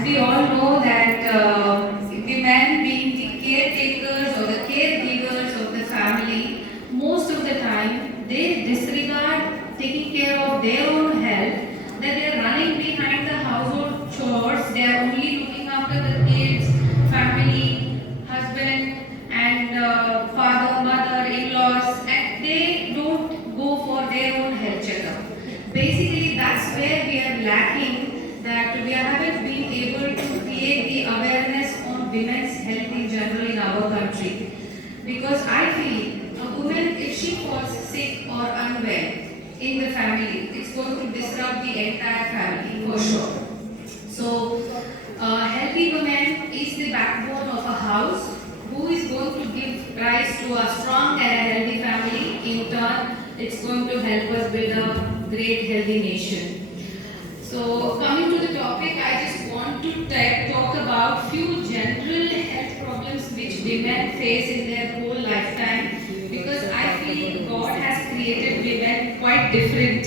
as we all know that women being the caretakers or the caregivers of the family, most of the time they disregard taking care of their own health, that they are running behind the household chores, they are only looking after the kids, family, husband and father, mother, in-laws, and they don't go for their own health checkup. Basically, that's where we are lacking, that we haven't been able to create the awareness on women's health in general in our country. Because I feel a woman, if she falls sick or unwell in the family, it's going to disrupt the entire family for sure. So, healthy woman is the backbone of a house who is going to give rise to a strong and a healthy family. In turn, it's going to help us build a great healthy nation. So coming to the topic, I just want to talk about few general health problems which women face in their whole lifetime, because I feel God has created women quite different,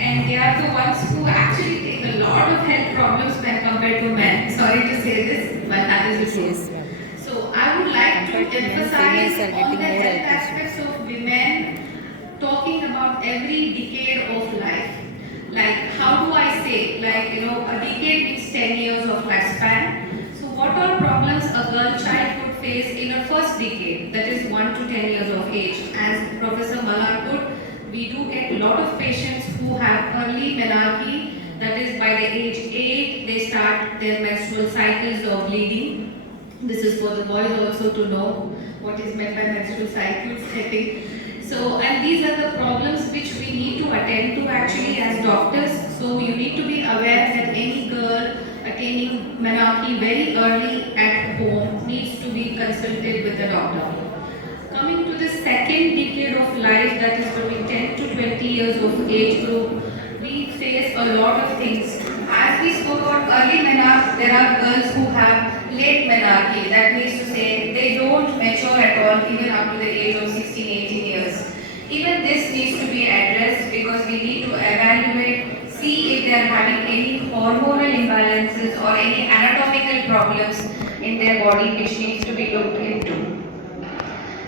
and they are the ones who actually take a lot of health problems when compared to men. Sorry to say this, but that is the truth. So I would like to emphasize on the health aspects of women, talking about every decade of life. Like, how do I say? Like, a decade means 10 years of lifespan. So what are problems a girl child could face in her first decade, that is 1 to 10 years of age? As Professor Mallar put, we do get a lot of patients who have early menarche, that is by the age 8, they start their menstrual cycles or bleeding. This is for the boys also to know what is meant by menstrual cycles, I think. So, and these are the problems which we need to attend to actually as doctors. So you need to be aware that any girl attaining menarche very early at home needs to be consulted with a doctor. Coming to the second decade of life, that is between 10 to 20 years of age group, we face a lot of things. As we spoke about early menarche, there are girls who have late menarche. That means to say they don't mature at all even up to the age of 16, 18 years. Even this needs to be addressed because we need to evaluate, see if they are having any hormonal imbalances or any anatomical problems in their body which needs to be looked into.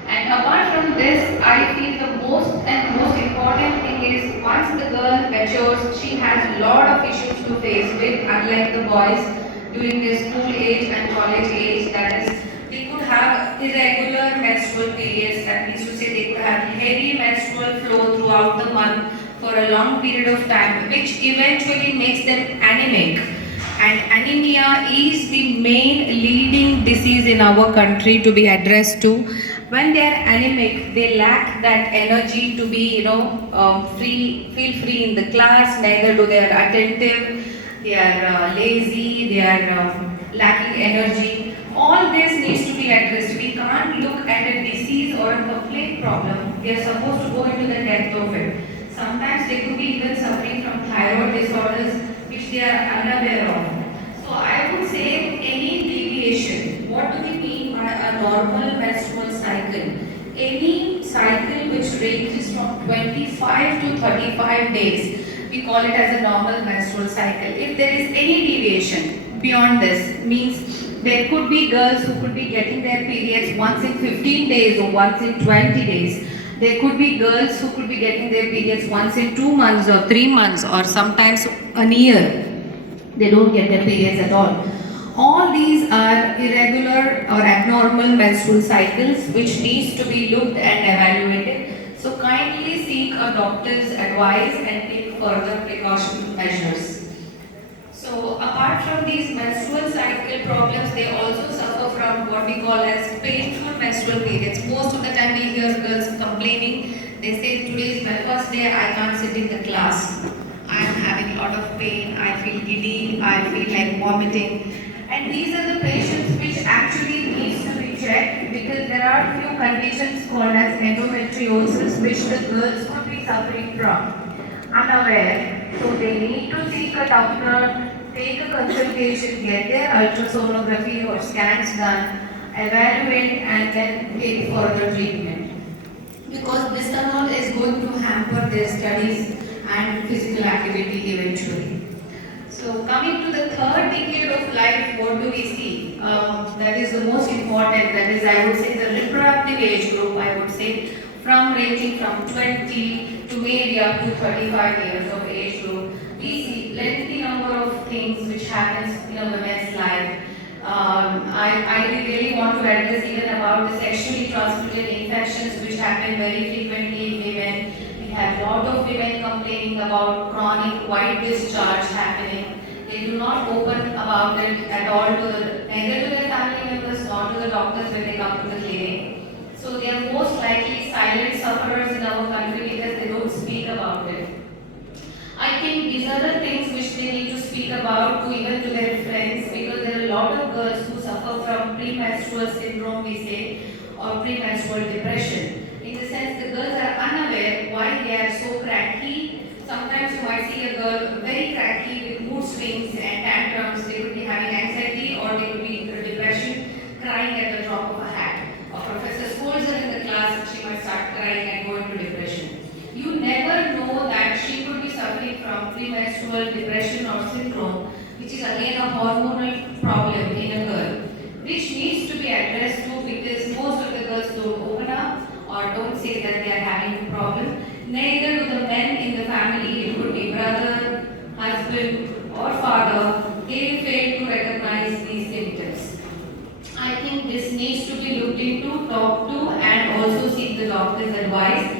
And apart from this, I feel the most important thing is once the girl matures, she has a lot of issues to face with, unlike the boys during their school age and college age. That is, they could have irregular menstrual periods, that means to say they could have heavy menstrual flow throughout the month for a long period of time, which eventually makes them anemic. And anemia is the main leading disease in our country to be addressed to. When they are anemic, they lack that energy to be, feel free in the class, neither do they are attentive, they are lazy, they are lacking energy. All this needs to be addressed. We can't look at a disease or a complete problem. We are supposed to go into the depth of it. Sometimes they could be even suffering from thyroid disorders which they are unaware of. So I would say any deviation. What do we mean by a normal menstrual cycle? Any cycle which ranges from 25 to 35 days, we call it as a normal menstrual cycle. If there is any deviation beyond this, means there could be girls who could be getting their periods once in 15 days or once in 20 days. There could be girls who could be getting their periods once in 2 months or 3 months or sometimes a year. They don't get their periods at all. All these are irregular or abnormal menstrual cycles which needs to be looked and evaluated. So kindly seek a doctor's advice and take further precaution measures. So apart from these menstrual cycle problems, they also suffer from what we call as painful menstrual periods. Most of the time we hear girls complaining, they say today is my first day, I can't sit in the class. I am having a lot of pain, I feel giddy, I feel like vomiting. And these are the patients which actually needs to be checked because there are few conditions called as endometriosis which the girls could be suffering from unaware. So they need to seek a doctor, take a consultation, get their ultrasonography or scans done, evaluate and then take further treatment. Because bisphenol is going to hamper their studies and physical activity eventually. So coming to the third decade of life, what do we see? That is the most important. That is, I would say, the reproductive age group. I would say, from ranging from 20 to maybe up to 35 years of age group. We see plenty number of things which happens in a woman's life. I really want to address even about the sexually transmitted infections which happen very frequently in women. We have a lot of women complaining about chronic white discharge happening. They do not open about it at all to neither to their family members nor to the doctors when they come to the clinic. So they are most likely silent sufferers in our country because they don't speak about it. I think these are the things which they need to speak about to even to their friends, because there are a lot of girls who suffer from premenstrual syndrome, we say, or premenstrual depression. In the sense, the girls are unaware why they are so cranky. Sometimes you might see a girl very cranky with mood swings and tantrums. They could be having anxiety or they could be depression, crying at the drop of a hat. Or professor scolds her in the class and she might start crying and go into depression. You never know that she could be suffering from premenstrual depression or syndrome, which is again a hormonal problem in a girl, which needs to be addressed too, because most of the girls don't open up or don't say that they are having a problem. Neither do the men in the family, it could be brother, husband or father, they fail to recognize these symptoms. I think this needs to be looked into, talked to, and also seek the doctor's advice.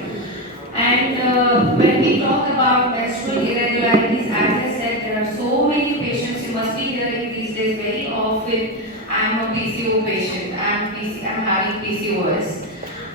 And when we talk about menstrual irregularities, as I said, there are so many patients. You must be hearing these days very often, I'm a PCO patient, I'm having PCOS.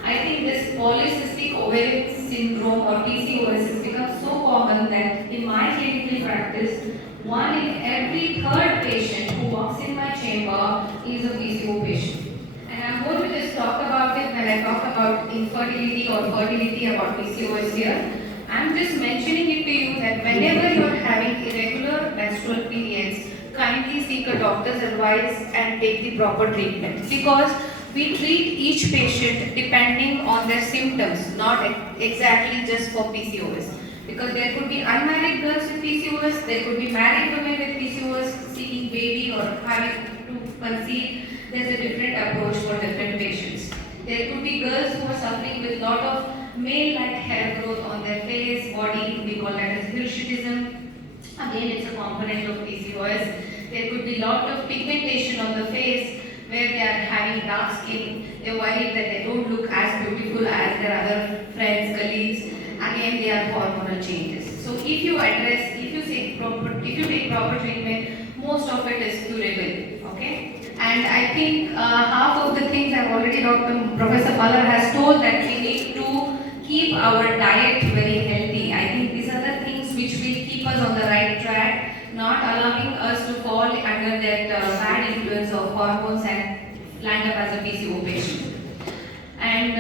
I think this polycystic ovarian syndrome or PCOS has become so common that in my clinical practice, 1 in every 3rd patient who walks in my chamber is a PCO patient. And I'm going to just talk about it when I talk about infertility or fertility about PCOS here. I'm just mentioning it to you that whenever you're having irregular menstrual periods, kindly seek a doctor's advice and take the proper treatment. Because we treat each patient depending on their symptoms, not exactly just for PCOS. Because there could be unmarried girls with PCOS, there could be married women with PCOS seeking baby or having to conceive. There's a different approach for different patients. There could be girls who are suffering with a lot of male-like hair growth on their face, body, we call that as hirsutism. Again, it's a component of PCOS. There could be a lot of pigmentation on the face where they are having dark skin. They're worried that they don't look as beautiful as their other friends, colleagues. Again, they are hormonal changes. So if you take proper treatment, most of it is curable. Okay? And I think half of the things I've already Professor Palar has told, that we need to keep our diet very healthy. I think these are the things which will keep us on the right track, not allowing us to fall under that bad influence of hormones and land up as a PCO patient. And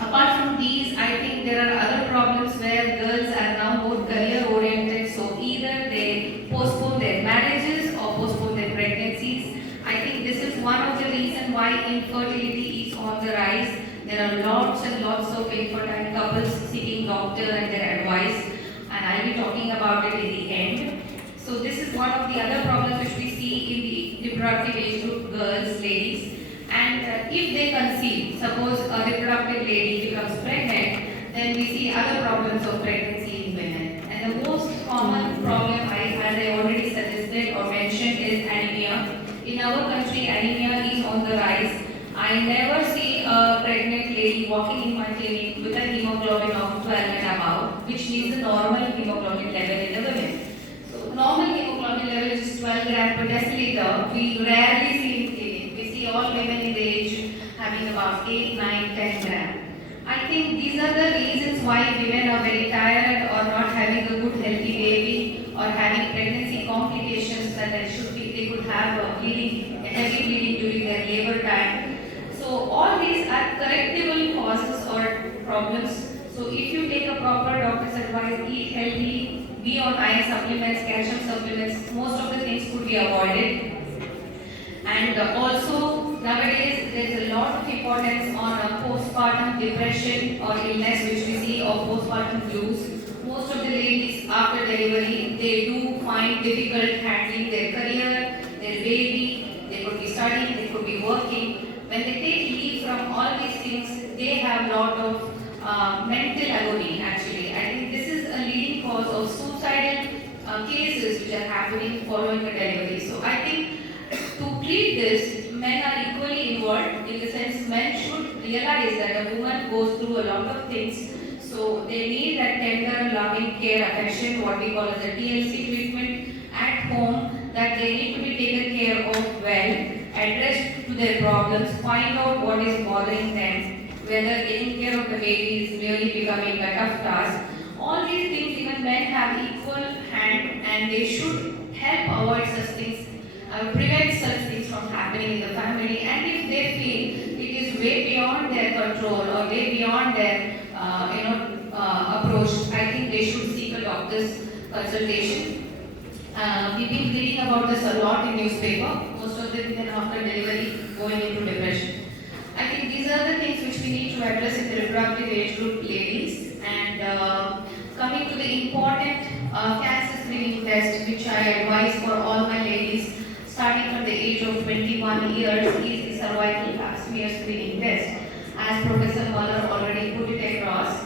apart from these, I think there are other problems where girls are now more career oriented, so either they postpone their marriages or postpone their pregnancies. I think this is one of the reasons why infertility is on the rise. There are lots and lots of infertile couples seeking doctor and their advice, and I'll be talking about it in the end. So this is one of the other problems which we see in the reproductive age group girls, ladies. And if they conceive, suppose a reproductive lady becomes pregnant, then we see other problems of pregnancy in women. And the most common problem, as I already suggested or mentioned, is anemia. In our country, anemia is on the rise. I never see a pregnant lady walking in my clinic with a hemoglobin of 12 and above, which means the normal hemoglobin level in the women. So normal hemoglobin level is 12 grams per deciliter. We rarely see in clinic. We see all women in the age having about 8, 9, 10 grams. I think these are the reasons why women are very tired or not having a good healthy baby or having pregnancy complications that they could have heavy bleeding during their labor time. So all these are correctable causes or problems. So if you take a proper doctor's advice, eat healthy, be on iron supplements, calcium supplements, most of the things could be avoided. And also nowadays there is a lot of importance on postpartum depression or illness which we see, or postpartum blues. Most of the ladies after delivery, they do find difficult handling their career, their baby, they could be studying, they could be working. When they take leave from all these things, they have a lot of mental agony actually. I think this is a leading cause of suicidal cases which are happening following a delivery. So I think to treat this, men are equally involved in the sense men should realize that a woman goes through a lot of things. So they need that tender, loving care, affection, what we call as a TLC treatment at home, that they need to be taken care of well, address to their problems, find out what is bothering them, whether taking care of the baby is really becoming a tough task. All these things even men have equal hand, and they should help avoid such things, prevent such things from happening in the family. And if they feel it is way beyond their control or way beyond their approach, I think they should seek a doctor's consultation. We've been reading about this a lot in newspaper. Most of them then after delivery going into depression. I think these are the things which we need to address in the reproductive age group ladies. And coming to the important cancer screening test, which I advise for all my ladies starting from the age of 21 years, is the cervical pap smear screening test. As Professor Muller already put it across,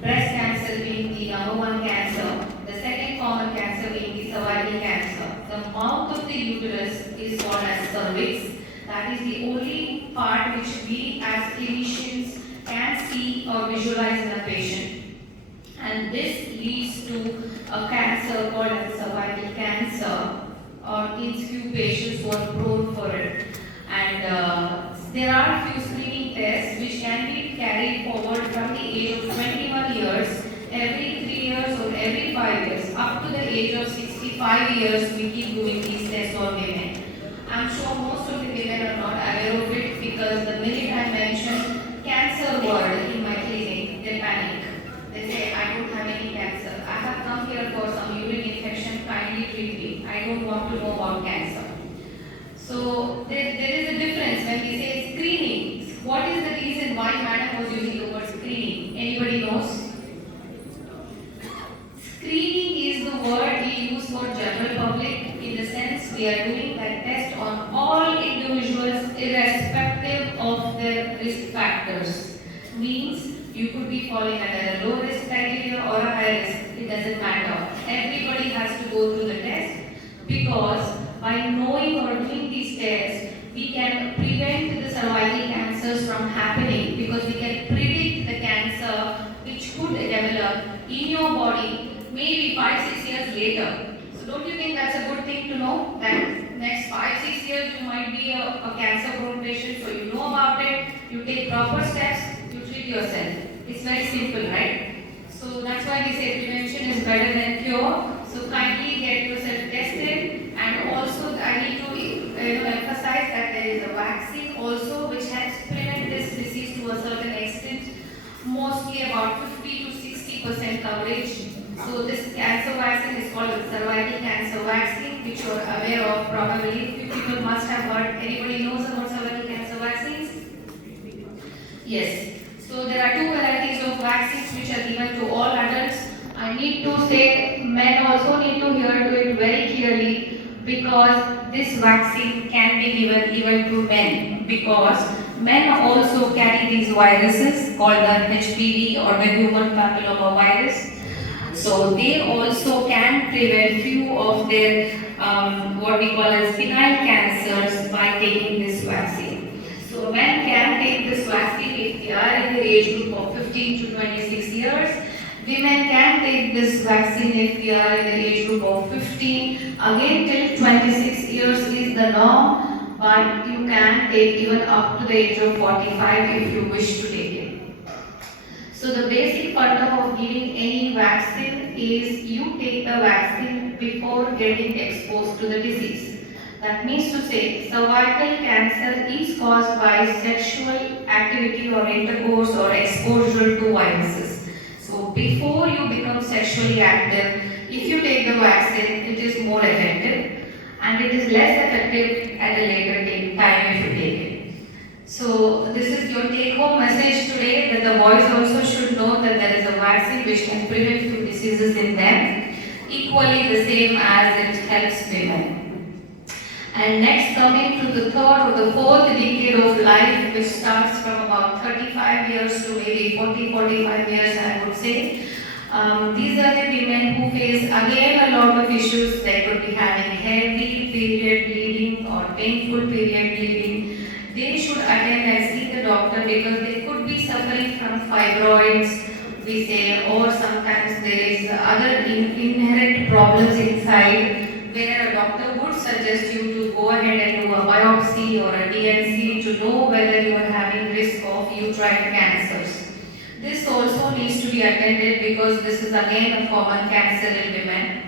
breast cancer being the number one cancer, the second common cancer being the cervical cancer. The mouth of the uterus is called as cervix. That is the only part which we as clinicians can see or visualize in a patient. And this leads to a cancer called as cervical cancer, or in few patients who are prone for it. And there are few screening tests which can be carried forward from the age of 21 years, every 3 years or every 5 years, up to the age of 65 years we keep doing these tests on women. I'm sure most of the women are not aware of it, because the minute I mention cancer word in my clinic, they panic. They say, I don't have any cancer. I have come here for some urine infection, kindly treat me. I don't want to know about cancer. So there is a difference when we say screening. What is the reason why madam was using the word screening? Anybody knows? Screening is the word we use for general public, in the sense we are doing that test on all individuals irrespective of their risk factors. Means you could be falling under a low risk criteria or a high risk, it doesn't matter. Everybody has to go through the test, because by knowing or doing these tests, we can prevent the cervical cancers from happening, because we can predict the cancer which could develop in your body maybe 5-6 years later. So don't you think that's a good thing to know, that next 5-6 years you might be a cancer prone patient, so you know about it, you take proper steps, you treat yourself. It's very simple, right? So that's why we say prevention is better than cure. So kindly get yourself tested. And also I need to emphasize that there is a vaccine also which helps prevent this disease to a certain extent, mostly about 50 to 60% coverage. So this cancer vaccine is called the cervical cancer vaccine, which you are aware of probably. Few people must have heard. Anybody knows about cervical cancer vaccines? Yes. So there are two varieties of vaccines which are given to all adults. I need to say men also need to hear to it very clearly, because this vaccine can be given even to men, because men also carry these viruses called the HPV or the human papilloma virus. So they also can prevent few of their what we call as benign cancers by taking this vaccine. So men can take this vaccine if they are in the age group of 15 to 26 years. Women can take this vaccine if we are in the age group of 15. Again, till 26 years is the norm, but you can take even up to the age of 45 if you wish to take it. So the basic fundamental of giving any vaccine is you take the vaccine before getting exposed to the disease. That means to say, cervical cancer is caused by sexual activity or intercourse or exposure to viruses. So before you become sexually active, if you take the vaccine, it is more effective, and it is less effective at a later time if you take it. So this is your take-home message today, that the boys also should know that there is a vaccine which can prevent few diseases. diseases in them, equally the same as it helps women. And next, coming to the third or the fourth decade of life, which starts from about 35 years to maybe 40-45 years, I would say. These are the women who face again a lot of issues. They could be having heavy period bleeding or painful period bleeding. They should attend and see the doctor because they could be suffering from fibroids, we say, or sometimes there is other inherent problems inside, where a doctor would suggest you to go ahead and do a biopsy or a DNC to know whether you are having risk of uterine cancers. This also needs to be attended because this is again a common cancer in women.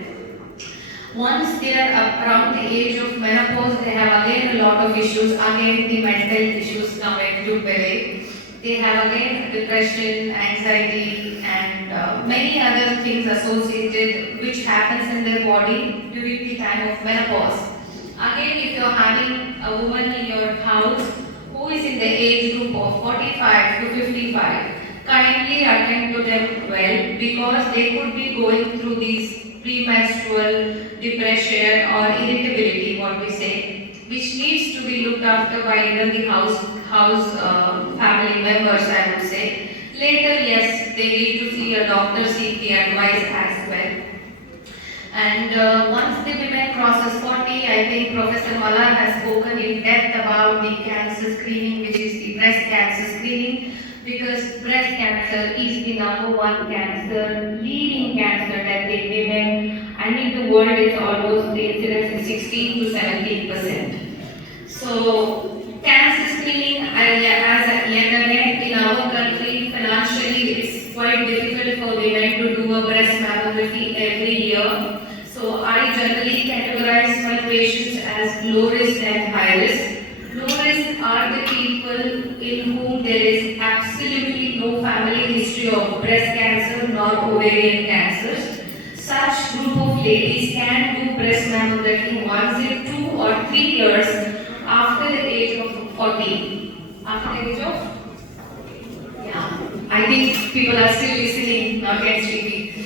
Once they are around the age of menopause, they have again a lot of issues, again the mental issues come into play. They have again depression, anxiety, and many other things associated which happens in their body during the time of menopause. Again, if you are having a woman in your house who is in the age group of 45 to 55, kindly attend to them well because they could be going through these premenstrual depression or irritability, what we say, which needs to be looked after by either the house family members, I would say. Later, yes, they need to see a doctor, seek the advice as well. And once the women crosses 40, I think Professor Mallar has spoken in depth about the cancer screening, which is the breast cancer screening, because breast cancer is the #1 cancer, leading cancer death in women, and in the world it's almost the incidence is 16 to 17%. So cancer screening, as yet again in our country, financially it's quite difficult for women to do a breast mammography every year. So I generally categorize my patients as low risk and high risk. Low risk are the people in whom there is absolutely no family history of breast cancer nor ovarian cancers. Such group of ladies can do breast mammography once in 2 or 3 years after the age of 40. After the age of? Yeah. I think people are still listening, not yet sleeping.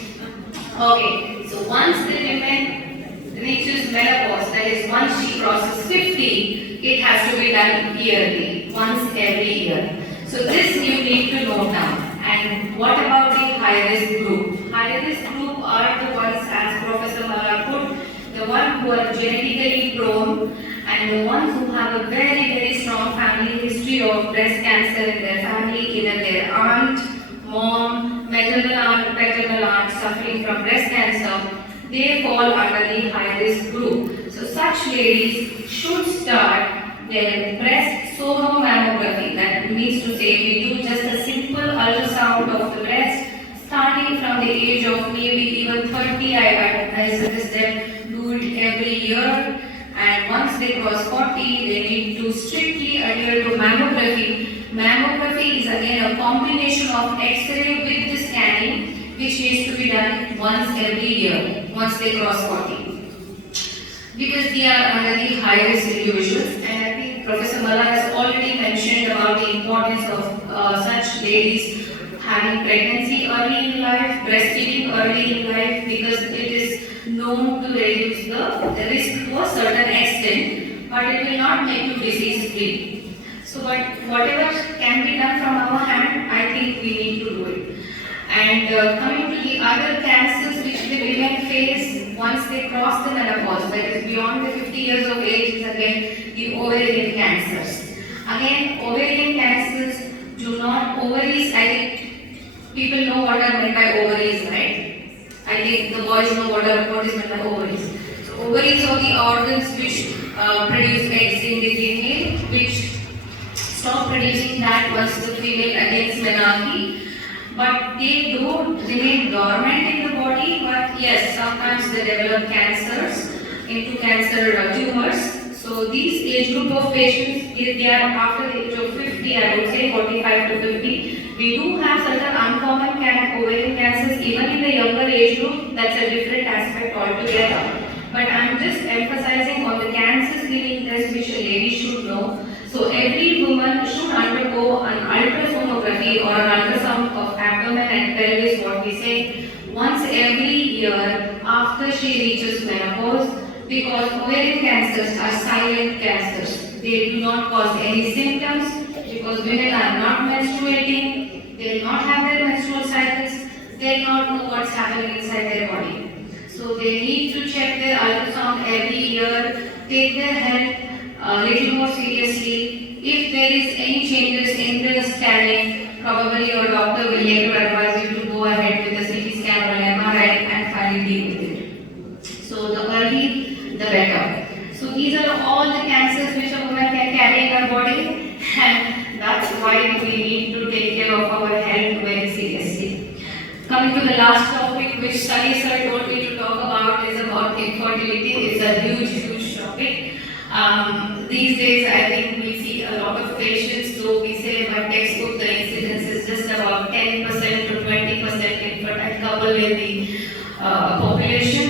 Okay, so once the woman reaches menopause, that is once she crosses 50, it has to be done yearly, once every year. So this you need to note down. And what about the high risk group? High risk group are the ones, as Professor Mallar put, the ones who are genetically prone and the ones who have a very strong family history of breast cancer in their family, either their aunt, mom, maternal aunt, paternal aunt suffering from breast cancer. They fall under the high risk group. So such ladies should start their breast sonomamography. That means to say we do just a simple ultrasound of the breast starting from the age of maybe even 30. I suggest them do it every year, and once they cross 40 they need to strictly adhere to mammography. Mammography is again a combination of X-ray with the scanning, which needs to be done once every year, once they cross 40. Because they are under the high risk individuals, and I think Professor Mallar has already mentioned about the importance of such ladies having pregnancy early in life, breastfeeding early in life, because it is known to reduce the risk to a certain extent, but it will not make you disease free. So whatever can be done from our hand, I think we need to do it. And coming to the other cancers which the women face once they cross the menopause, that is beyond the 50 years of age, is again the ovarian cancers. Again, ovarian cancers do not, ovaries, I think people know what are meant by ovaries, right? I think the boys know what is meant by ovaries. So ovaries are the organs which produce eggs in the female, which stop producing that once the female attains menarche. But they don't remain dormant in the body, but yes, sometimes they develop cancers into cancer tumors. So these age group of patients, if they are after the age of 50, I would say 45 to 50, we do have certain uncommon ovarian cancers even in the younger age group. That's a different aspect altogether. But I'm just emphasizing on the cancer screening test which a lady should know. So every woman should undergo an ultrasonography or an ultrasound of abdomen and pelvis, what we say, once every cancers are silent cancers. They do not cause any symptoms because women are not menstruating, they will not have their menstrual cycles, they will not know what's happening inside their body. So they need to check their ultrasound every year, take their health a little more seriously. If there is any changes in the scanning, probably your doctor will later advise you to go ahead with a CT scan or an MRI and finally deal with it. So the early, the better. So these are all the cancers which a woman can carry in her body, and that's why we need to take care of our health very seriously. Coming to the last topic which 𝗖cie sir told me to talk about is about infertility. It's a huge topic. These days I think we see a lot of patients, so we say by textbook the incidence is just about 10% to 20% infertile couple in the population.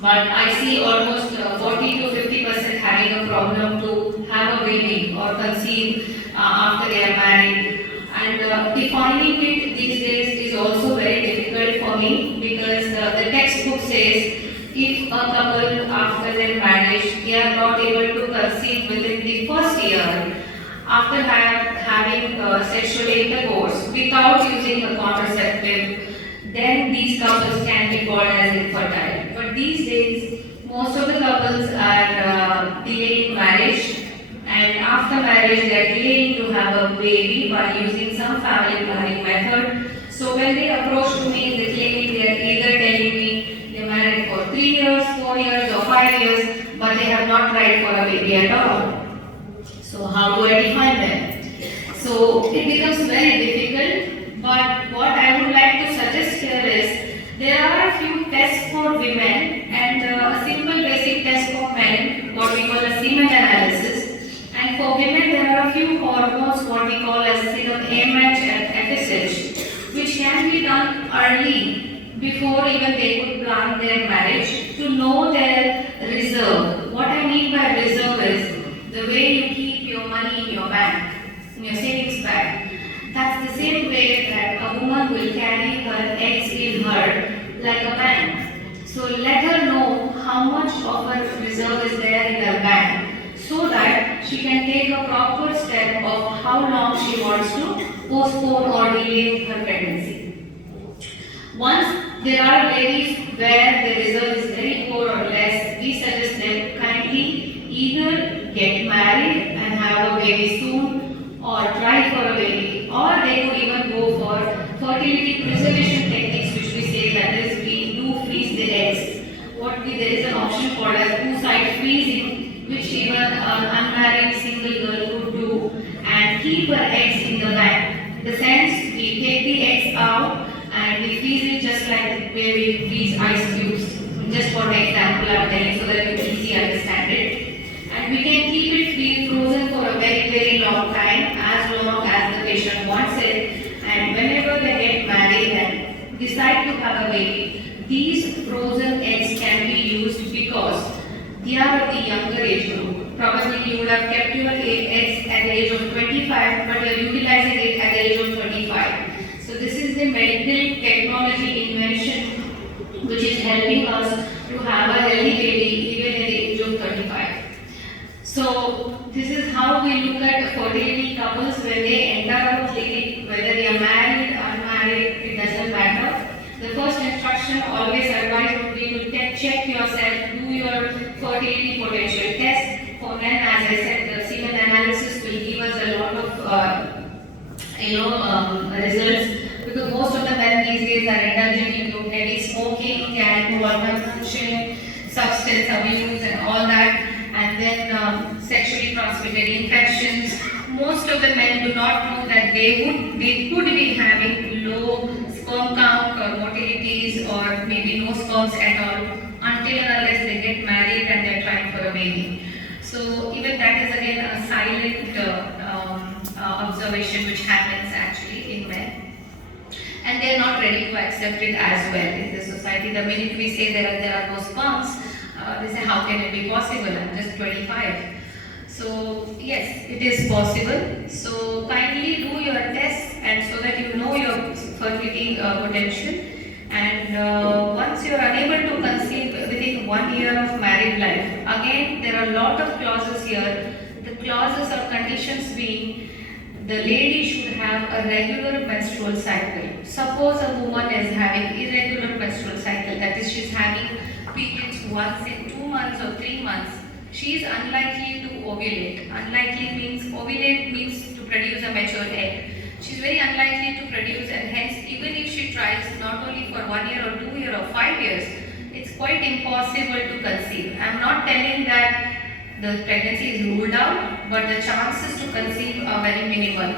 But I see almost 40 to 50% having a problem to have a baby or conceive after they are married. And defining it these days is also very difficult for me because the textbook says if a couple after their marriage they are not able to conceive within the first year after having sexual intercourse without using a contraceptive, then these couples can be called as infertile. But these days, most of the couples are delaying marriage, and after marriage they are delaying to have a baby by using some family planning method. So when they approach to me in the clinic, they are either telling me they married for 3 years, 4 years or 5 years, but they have not tried for a baby at all. So how do I define them? So it becomes very difficult, but what I would like to suggest here is there are a few tests for women and a simple basic test for men, what we call a semen analysis. And for women there are a few hormones, what we call as serum AMH and FSH, which can be done early before even they could plan their marriage to know their reserve. What I mean by reserve is the way you keep your money in your bank, in your savings bank. That's the same way that a woman will carry her eggs in her like a bank. So let her know how much of her reserve is there in her bank so that she can take a proper step of how long she wants to postpone or delay her pregnancy. Once there are ladies where the reserve is very poor or less, we suggest them kindly either get married and have a baby soon or try for a baby, or they could even go for fertility preservation techniques, which we say that is we do freeze the eggs. There is an option called as oocyte freezing, which even an unmarried single girl could do and keep her eggs in the bank. In the sense, we take the eggs out and we freeze it just like where we freeze ice cubes. Just for an example I'm telling so that you can easily understand it. And we can keep it frozen for a very long time, as long as the patient wants it. And whenever they get married and decide to have a baby, these frozen eggs can be used because they are of the younger age group. Probably you would have kept your eggs at the age of 25, but you are utilizing it at the age of 25. So this is the medical technology invention which is helping us to have a healthy baby even at the age of 35. So this is how we look at fertility couples when they enter our clinic, whether they are married, unmarried, it doesn't matter. The first instruction always advised would be to check yourself, do your fertility potential test. For men, as I said, the semen analysis will give us a lot of results, because most of the men these days are indulging into heavy smoking, alcohol consumption, substance abuse and all that. And then sexually transmitted infections. Most of the men do not know that they could be having low sperm count or motilities or maybe no sperms at all until and unless they get married and they're trying for a baby. So even that is again a silent observation which happens actually in men. And they're not ready to accept it as well in the society. The minute we say there are no sperms, they say, how can it be possible? I'm just 25. So yes, it is possible. So kindly do your tests and so that you know your fertility potential, And once you are unable to conceive within 1 year of married life, again there are a lot of clauses here. The clauses or conditions being, the lady should have a regular menstrual cycle. Suppose a woman is having irregular menstrual cycle, that is, she's having periods once in 2 months or 3 months, she is unlikely to ovulate. Unlikely means, ovulate means to produce a mature egg. She is very unlikely to produce, and hence even if she tries not only for 1 year or 2 years or 5 years, it's quite impossible to conceive. I am not telling that the pregnancy is ruled out, but the chances to conceive are very minimal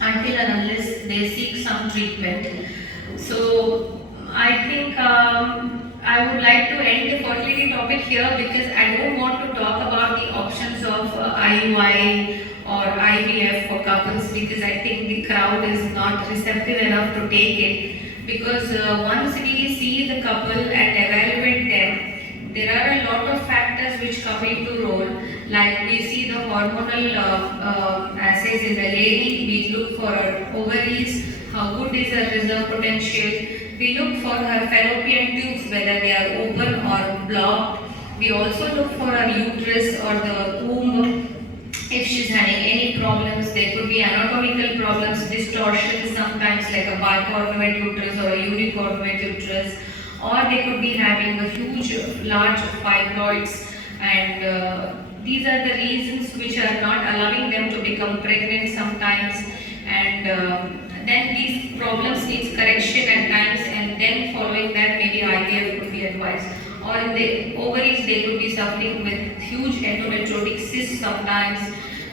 until and unless they seek some treatment. So I think I would like to end the fertility topic here, because I don't want to talk about the options of IUI or IVF for couples, because I think the crowd is not receptive enough to take it. Because once we see the couple and evaluate them, there are a lot of factors which come into role. Like we see the hormonal assays in the lady, we look for her ovaries, how good is her reserve potential. We look for her fallopian tubes, whether they are open or blocked. We also look for her uterus or the womb. If she's having any problems, there could be anatomical problems, distortions sometimes, like a bicornuate uterus or a unicornuate uterus, or they could be having a huge, large fibroids, and these are the reasons which are not allowing them to become pregnant sometimes, and then these problems needs correction at times, and then following that maybe IVF could be advised. Or in the ovaries they could be suffering with huge endometriotic cysts sometimes.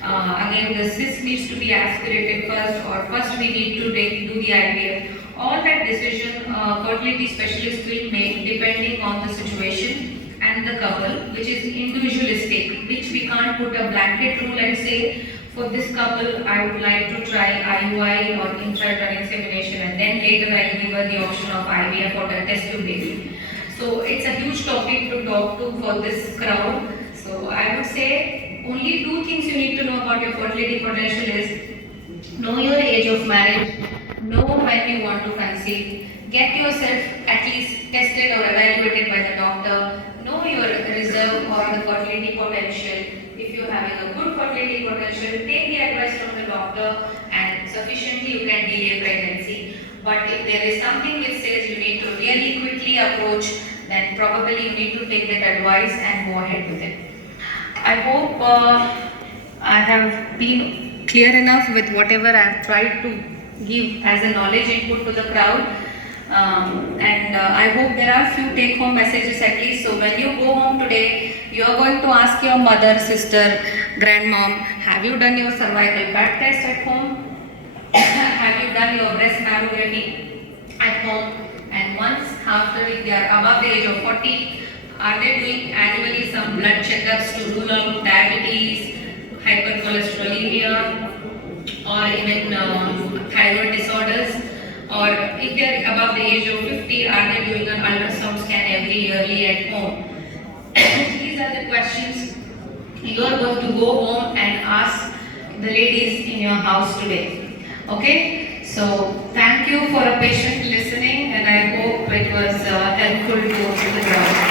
Again, the cyst needs to be aspirated first, or first we need to do the IVF. All that decision fertility specialist will make depending on the situation and the couple, which is individualistic, which we can't put a blanket rule and say, for this couple I would like to try IUI or intrauterine insemination, and then later I will give her the option of IVF or a test tube baby. So it's a huge topic to talk to for this crowd. So I would say only 2 things you need to know about your fertility potential is, know your age of marriage, know when you want to conceive, get yourself at least tested or evaluated by the doctor, know your reserve or the fertility potential. If you're having a good fertility potential, take the advice from the doctor, and sufficiently you can delay pregnancy. But if there is something which says you need to really quickly approach, then probably you need to take that advice and go ahead with it. I hope I have been clear enough with whatever I have tried to give as a knowledge input to the crowd. And I hope there are few take-home messages at least. So when you go home today, you are going to ask your mother, sister, grandmom, have you done your cervical pad test at home? Have you done your breast mammography at home? And once after, if they are above the age of 40, are they doing annually some blood checkups to rule out diabetes, hypercholesterolemia, or even thyroid disorders? Or if they are above the age of 50, are they doing an ultrasound scan every yearly at home? These are the questions you are going to go home and ask the ladies in your house today. Okay? So thank you for a patient listening, and I hope it was helpful to the crowd.